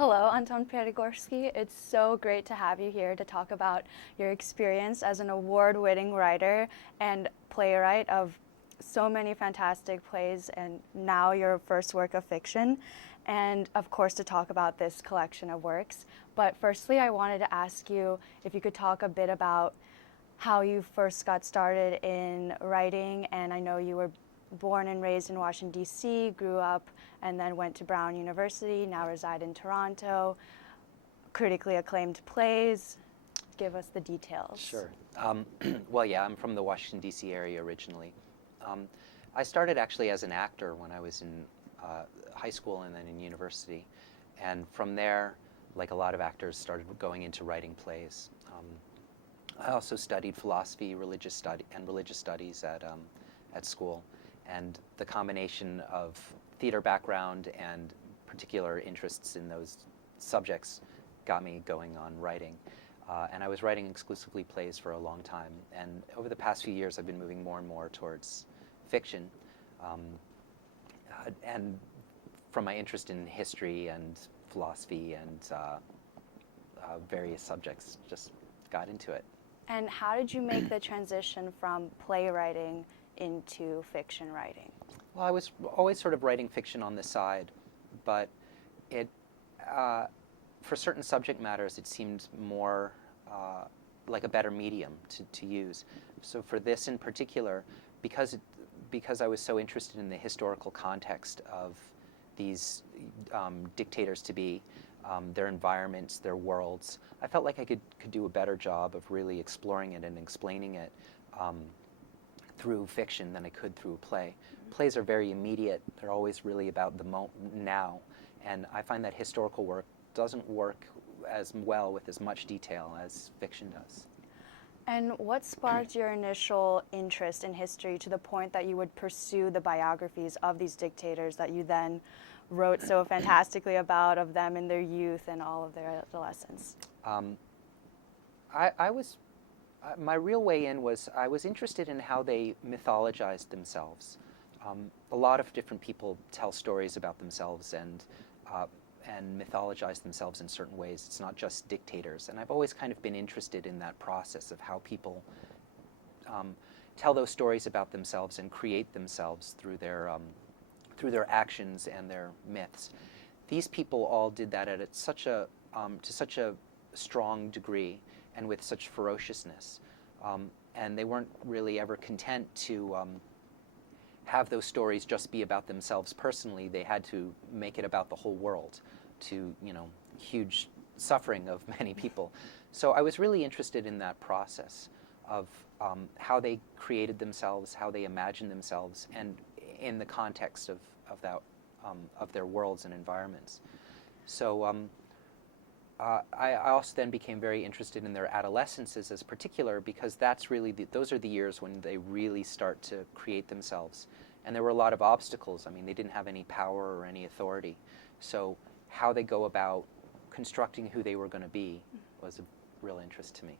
Hello, Anton Piatigorsky. It's so great to have you here to talk about your experience as an award-winning writer and playwright of so many fantastic plays and now your first work of fiction, and of course to talk about this collection of works. But firstly, I wanted to ask you if you could talk a bit about how you first got started in writing, and I know you were born and raised in Washington, D.C., grew up and then went to Brown University, now reside in Toronto, critically acclaimed plays. Give us the details. Sure. Well, yeah, I'm from the Washington, D.C. area originally. I started actually as an actor when I was in high school and then in university. And from there, like a lot of actors, started going into writing plays. I also studied philosophy, religious studies at school. And the combination of theater background and particular interests in those subjects got me going on writing. And I was writing exclusively plays for a long time. And over the past few years, I've been moving more and more towards fiction. And from my interest in history and philosophy and various subjects, just got into it. And how did you make the transition from playwriting into fiction writing? Well, I was always sort of writing fiction on the side, but it, for certain subject matters, it seemed more like a better medium to use. So for this in particular, because I was so interested in the historical context of these dictators-to-be, their environments, their worlds, I felt like I could do a better job of really exploring it and explaining it through fiction than I could through a play. Plays are very immediate. They're always really about the now. And I find that historical work doesn't work as well with as much detail as fiction does. And what sparked your initial interest in history to the point that you would pursue the biographies of these dictators that you then wrote so fantastically about, of them in their youth and all of their adolescence? My real way in was I was interested in how they mythologized themselves. A lot of different people tell stories about themselves and mythologize themselves in certain ways. It's not just dictators. And I've always kind of been interested in that process of how people tell those stories about themselves and create themselves through their actions and their myths. These people all did that to such a strong degree and with such ferociousness. And they weren't really ever content to have those stories just be about themselves personally. They had to make it about the whole world, to huge suffering of many people. So I was really interested in that process of how they created themselves, how they imagined themselves, and in the context of their worlds and environments. So I also then became very interested in their adolescences as particular, because that's really those are the years when they really start to create themselves. And there were a lot of obstacles. I mean, they didn't have any power or any authority. So how they go about constructing who they were going to be was a real interest to me.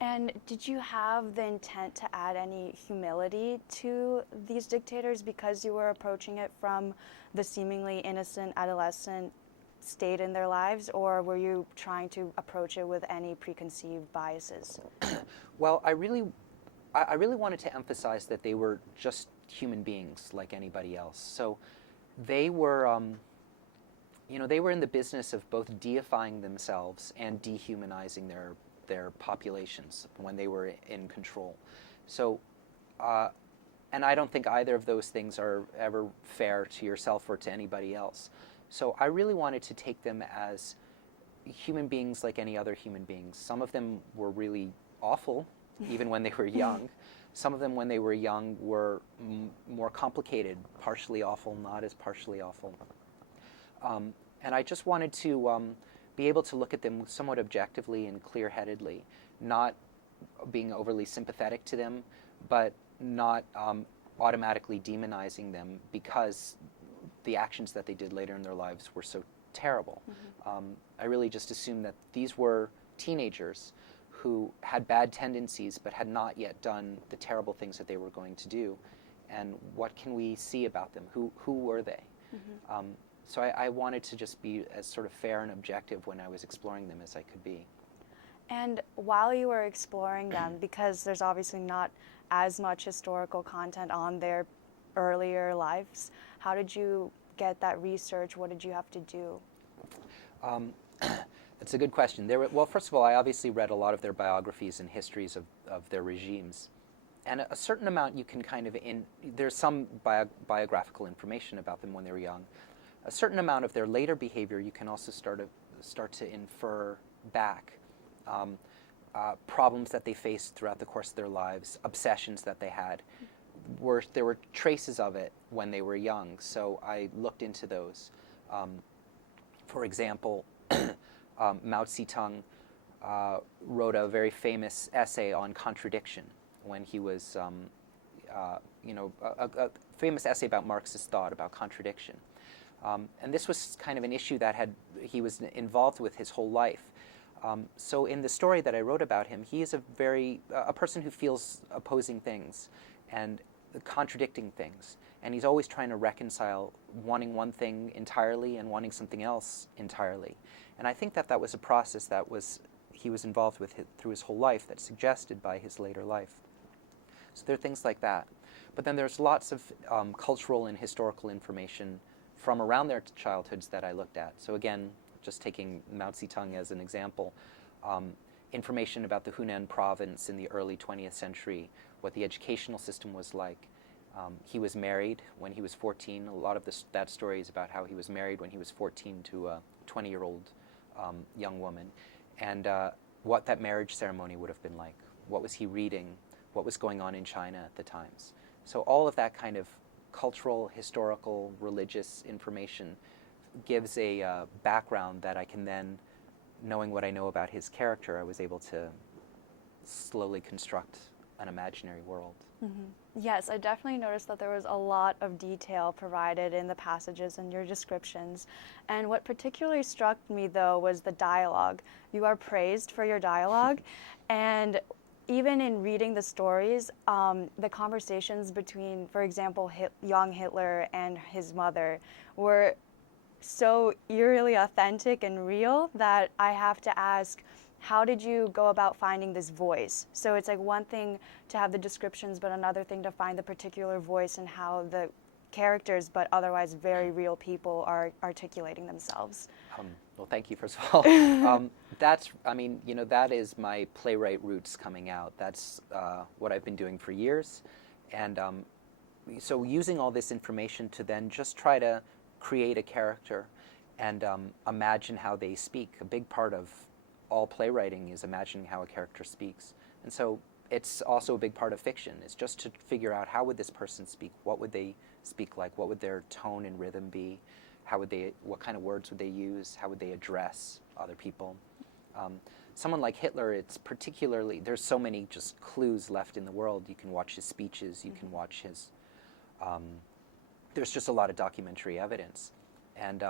And did you have the intent to add any humility to these dictators because you were approaching it from the seemingly innocent adolescent state in their lives, or were you trying to approach it with any preconceived biases? Well, I really wanted to emphasize that they were just human beings like anybody else. So they were, they were in the business of both deifying themselves and dehumanizing their populations when they were in control. So, and I don't think either of those things are ever fair to yourself or to anybody else. So I really wanted to take them as human beings like any other human beings. Some of them were really awful, even when they were young. Some of them, when they were young, were more complicated, partially awful, not as partially awful. And I just wanted to be able to look at them somewhat objectively and clear-headedly, not being overly sympathetic to them, but not automatically demonizing them because the actions that they did later in their lives were so terrible. I really just assumed that these were teenagers who had bad tendencies but had not yet done the terrible things that they were going to do. And what can we see about them? Who were they? So I wanted to just be as sort of fair and objective when I was exploring them as I could be. And while you were exploring them, because there's obviously not as much historical content on their earlier lives, how did you get that research? What did you have to do? That's a good question. Well, first of all, I obviously read a lot of their biographies and histories of their regimes. And a certain amount you can kind of, there's some biographical information about them when they were young. A certain amount of their later behavior you can also start to infer back. Problems that they faced throughout the course of their lives, obsessions that they had, there were traces of it when they were young, so I looked into those. For example, Mao Zedong wrote a very famous essay on contradiction when he was, a famous essay about Marxist thought about contradiction. And this was kind of an issue that he was involved with his whole life. So in the story that I wrote about him, he is a person who feels opposing things and contradicting things. And he's always trying to reconcile wanting one thing entirely and wanting something else entirely. And I think that was a process that he was involved with through his whole life that's suggested by his later life. So there are things like that. But then there's lots of cultural and historical information from around their childhoods that I looked at. So again, just taking Mao Zedong as an example, information about the Hunan province in the early 20th century, what the educational system was like. He was married when he was 14. A lot of that story is about how he was married when he was 14 to a 20-year-old young woman, and what that marriage ceremony would have been like. What was he reading? What was going on in China at the times? So all of that kind of cultural, historical, religious information gives a background that I can then, knowing what I know about his character, I was able to slowly construct an imaginary world. Mm-hmm. Yes, I definitely noticed that there was a lot of detail provided in the passages and your descriptions. And what particularly struck me, though, was the dialogue. You are praised for your dialogue, and even in reading the stories, the conversations between, for example, young Hitler and his mother were so eerily authentic and real that I have to ask, how did you go about finding this voice? So it's like one thing to have the descriptions, but another thing to find the particular voice and how the characters, but otherwise very real people, are articulating themselves. Well, thank you, first of all. That is my playwright roots coming out. That's what I've been doing for years. And so using all this information to then just try to create a character and imagine how they speak. A big part of all playwriting is imagining how a character speaks. And so it's also a big part of fiction. It's just to figure out, how would this person speak? What would they speak like? What would their tone and rhythm be? What kind of words would they use? How would they address other people? Someone like Hitler, it's particularly, there's so many just clues left in the world. You can watch his speeches, you can watch his, there's just a lot of documentary evidence. And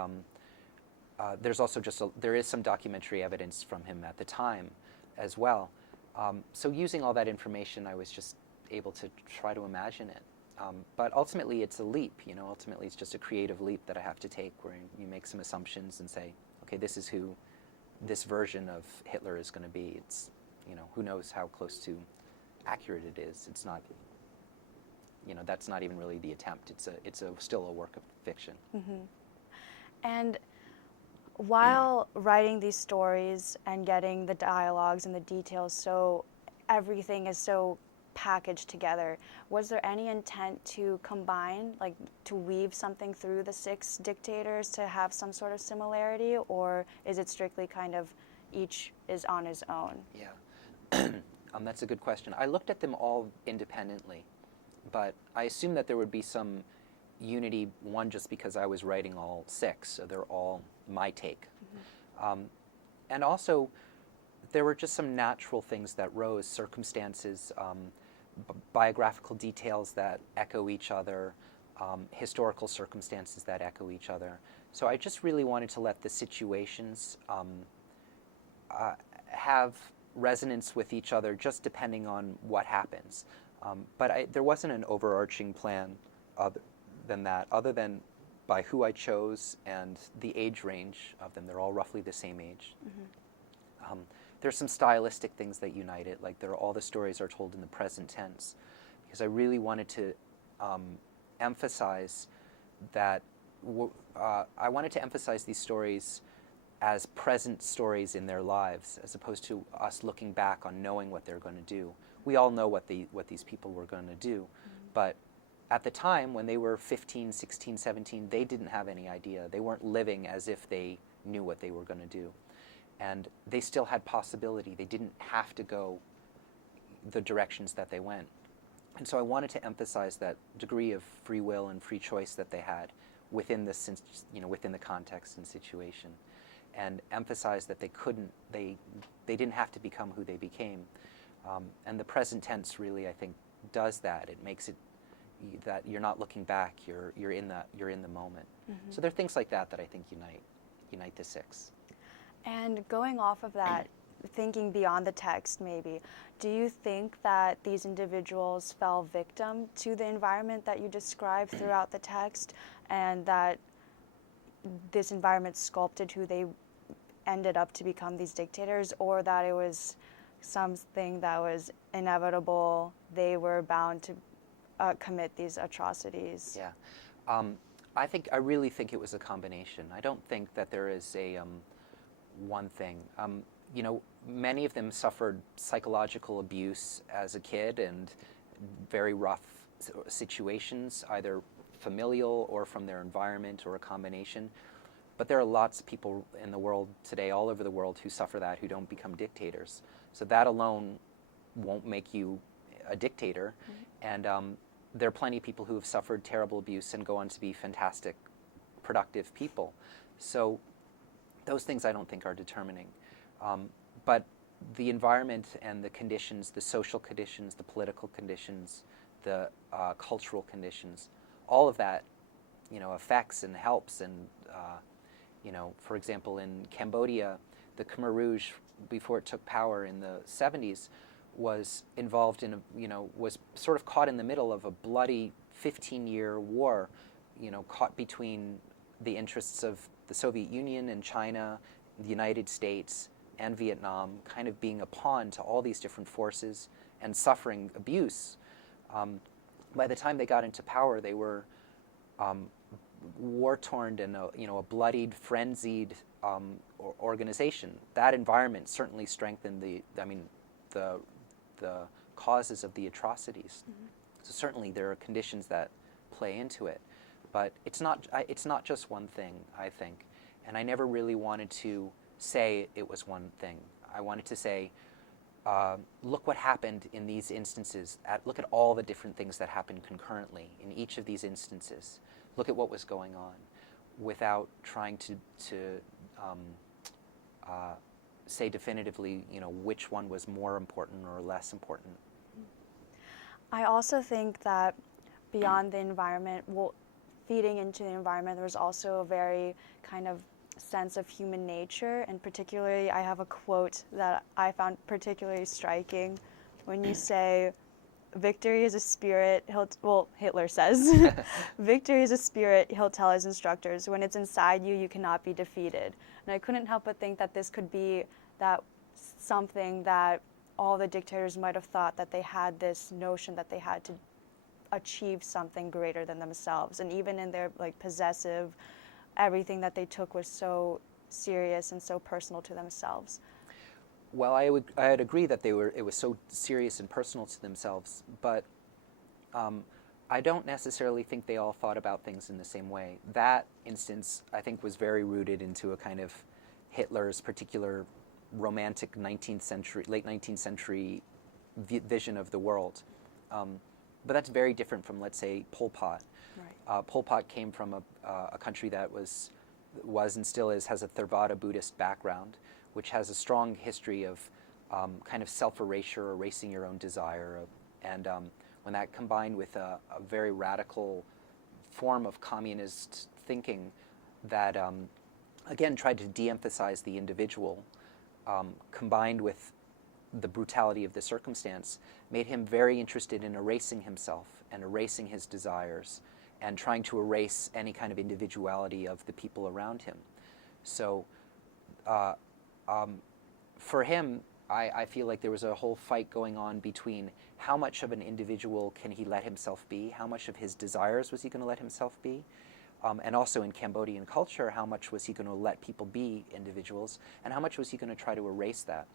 there's also there is some documentary evidence from him at the time as well. So using all that information, I was just able to try to imagine it. But ultimately, it's a leap. Ultimately, it's just a creative leap that I have to take, where you make some assumptions and say, okay, this is who this version of Hitler is going to be. It's, who knows how close to accurate it is. It's not, that's not even really the attempt. It's still a work of fiction. Mm-hmm. And while writing these stories and getting the dialogues and the details, so everything is so packaged together, was there any intent to combine, like to weave something through the 6 dictators to have some sort of similarity, or is it strictly kind of each is on his own? Yeah, that's a good question. I looked at them all independently, but I assumed that there would be some unity, one, just because I was writing all 6, so they're all my take. Mm-hmm. And also, there were just some natural things that rose, circumstances, biographical details that echo each other, historical circumstances that echo each other. So I just really wanted to let the situations have resonance with each other, just depending on what happens. But there wasn't an overarching plan other than by who I chose and the age range of them. They're all roughly the same age. There's some stylistic things that unite it, like all the stories are told in the present tense, because I really wanted to emphasize that I wanted to emphasize these stories as present stories in their lives, as opposed to us looking back on knowing what they're going to do. We all know what these people were going to do, but at the time when they were 15, 16, 17, they didn't have any idea. They weren't living as if they knew what they were going to do. And they still had possibility. They didn't have to go the directions that they went. And so I wanted to emphasize that degree of free will and free choice that they had within within the context and situation, and emphasize that they didn't have to become who they became. And the present tense really, I think, does that. It makes it that you're not looking back. You're in the moment. So there are things like that that I think unite the six. And going off of that, thinking beyond the text maybe, do you think that these individuals fell victim to the environment that you described throughout the text, and that this environment sculpted who they ended up to become, these dictators, or that it was something that was inevitable, they were bound to commit these atrocities? Yeah. I really think it was a combination. I don't think that there is a one thing. Many of them suffered psychological abuse as a kid and very rough situations, either familial or from their environment or a combination. But there are lots of people in the world today, all over the world, who suffer that, who don't become dictators. So that alone won't make you a dictator. And there are plenty of people who have suffered terrible abuse and go on to be fantastic, productive people. So those things I don't think are determining. But the environment and the conditions, the social conditions, the political conditions, the cultural conditions, all of that, affects and helps. And, for example, in Cambodia, the Khmer Rouge, before it took power in the 70s, was involved in was sort of caught in the middle of a bloody 15-year war, caught between the interests of the Soviet Union and China, the United States, and Vietnam, kind of being a pawn to all these different forces and suffering abuse. By the time they got into power, they were war-torn and a bloodied, frenzied organization. That environment certainly strengthened the causes of the atrocities. So certainly there are conditions that play into it, but it's not just one thing, I think. And I never really wanted to say it was one thing. I wanted to say, look what happened in these instances. Look at all the different things that happened concurrently in each of these instances. Look at what was going on, without trying to say definitively, which one was more important or less important. I also think that beyond the environment, feeding into the environment, there was also a very kind of sense of human nature, and particularly I have a quote that I found particularly striking when you say, "Victory is a spirit," Hitler says, "Victory is a spirit, he'll tell his instructors. When it's inside you, you cannot be defeated." And I couldn't help but think that this could be that something that all the dictators might have thought, that they had this notion that they had to achieve something greater than themselves. And even in their possessive, everything that they took was so serious and so personal to themselves. Well, I'd agree that it was so serious and personal to themselves, but I don't necessarily think they all thought about things in the same way. That instance, I think, was very rooted into a kind of Hitler's particular romantic late 19th century vision of the world. But that's very different from, let's say, Pol Pot. Right. Pol Pot came from a country that was and still has a Theravada Buddhist background, which has a strong history of kind of self-erasure, erasing your own desire. And when that combined with a very radical form of communist thinking that, again, tried to de-emphasize the individual, combined with the brutality of the circumstance, made him very interested in erasing himself and erasing his desires and trying to erase any kind of individuality of the people around him. So for him, I feel like there was a whole fight going on between how much of an individual can he let himself be, how much of his desires was he going to let himself be, and also in Cambodian culture, how much was he going to let people be individuals, and how much was he going to try to erase that,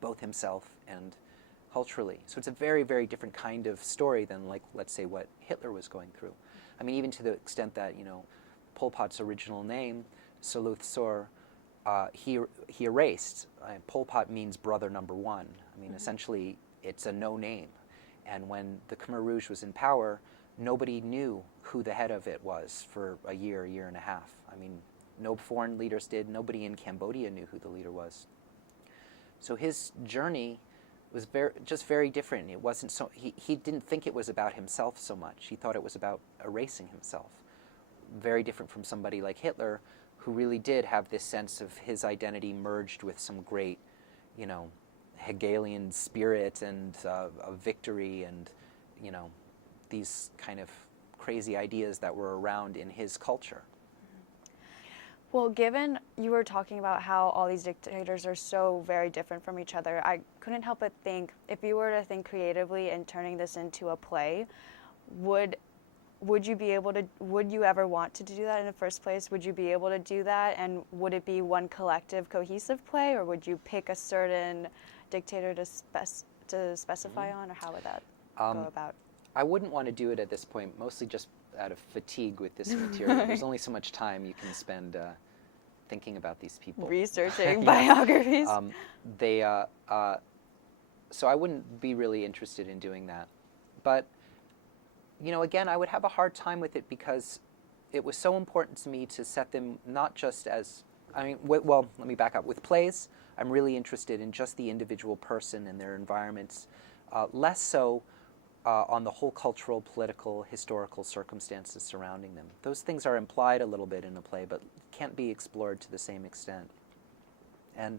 both himself and culturally. So it's a very, very different kind of story than, like, let's say, what Hitler was going through. I mean, even to the extent that, you know, Pol Pot's original name, Saluth Sor, he erased. Pol Pot means brother number one. I mean, essentially, it's a no name. And when the Khmer Rouge was in power, nobody knew who the head of it was for a year and a half. I mean, no foreign leaders did. Nobody in Cambodia knew who the leader was. So his journey was very different. It wasn't so, he didn't think it was about himself so much. He thought it was about erasing himself. Very different from somebody like Hitler, who really did have this sense of his identity merged with some great, you know, Hegelian spirit and of victory and, you know, these kind of crazy ideas that were around in his culture. Well, given you were talking about how all these dictators are so very different from each other, I couldn't help but think, if you were to think creatively and turning this into a play, would you be able to, would you ever want to do that in the first place? Would you be able to do that? And would it be one collective, cohesive play, or would you pick a certain dictator to specify on, or how would that go about? I wouldn't want to do it at this point, mostly just out of fatigue with this material. There's only so much time you can spend thinking about these people. Researching biographies. So I wouldn't be really interested in doing that. But, you know, again, I would have a hard time with it because it was so important to me to set them not just as, I mean, well, let me back up. With plays, I'm really interested in just the individual person and their environments, less so on the whole cultural, political, historical circumstances surrounding them. Those things are implied a little bit in a play, but can't be explored to the same extent. And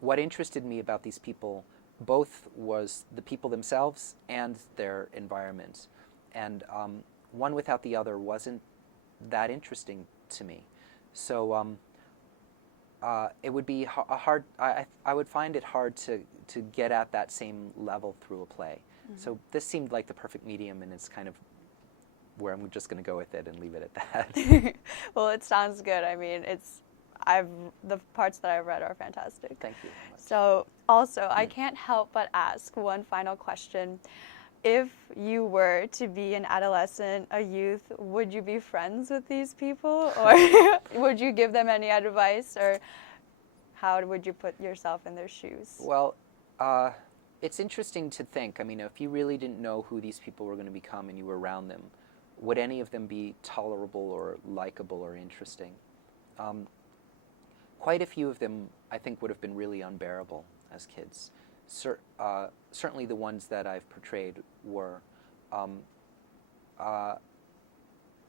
what interested me about these people both was the people themselves and their environment. And one without the other wasn't that interesting to me. So it would be hard, I would find it hard to get at that same level through a play. So this seemed like the perfect medium, and it's kind of where I'm just going to go with it and leave it at that. Well, it sounds good. I mean, the parts that I've read are fantastic. Thank you very much. So also, I can't help but ask one final question. If you were to be an adolescent, a youth, would you be friends with these people? Or would you give them any advice? Or how would you put yourself in their shoes? Well, it's interesting to think. I mean, if you really didn't know who these people were going to become and you were around them, would any of them be tolerable or likable or interesting? Quite a few of them, I think, would have been really unbearable as kids. Certainly the ones that I've portrayed were.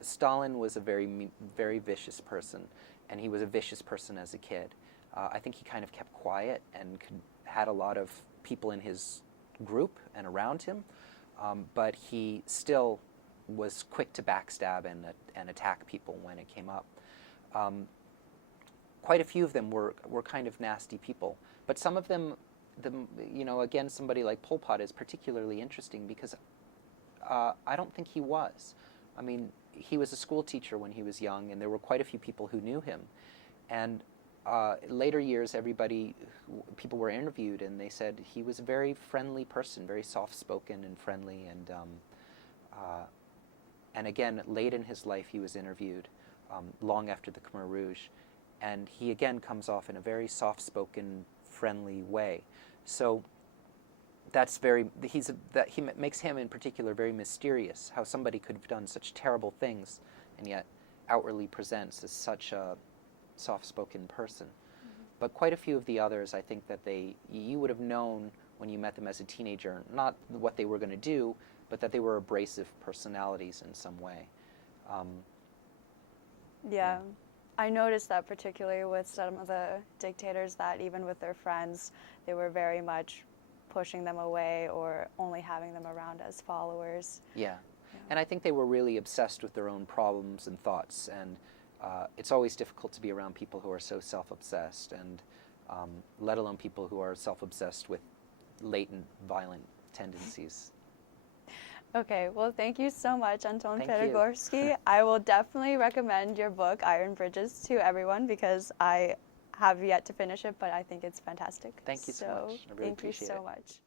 Stalin was a very vicious person, and he was a vicious person as a kid. I think he kind of kept quiet and had a lot of people in his group and around him, but he still was quick to backstab and attack people when it came up. Quite a few of them were kind of nasty people, but some of them, you know, again, somebody like Pol Pot is particularly interesting because I don't think he was. I mean, he was a school teacher when he was young, and there were quite a few people who knew him. And later years, people were interviewed, and they said he was a very friendly person, very soft-spoken and friendly. And again, late in his life, he was interviewed, long after the Khmer Rouge, and he again comes off in a very soft-spoken, friendly way. So that makes him in particular very mysterious. How somebody could have done such terrible things, and yet outwardly presents as such a soft-spoken person. But quite a few of the others, I think that you would have known when you met them as a teenager, not what they were going to do, but that they were abrasive personalities in some way. Yeah. I noticed that particularly with some of the dictators, that even with their friends, they were very much pushing them away or only having them around as followers. Yeah. And I think they were really obsessed with their own problems and thoughts, and it's always difficult to be around people who are so self-obsessed, and let alone people who are self-obsessed with latent violent tendencies. Okay, well, thank you so much, Anton Thank you. Piatigorsky. I will definitely recommend your book, Iron Bridges, to everyone because I have yet to finish it, but I think it's fantastic. Thank you so much. I really appreciate it. Thank you so much.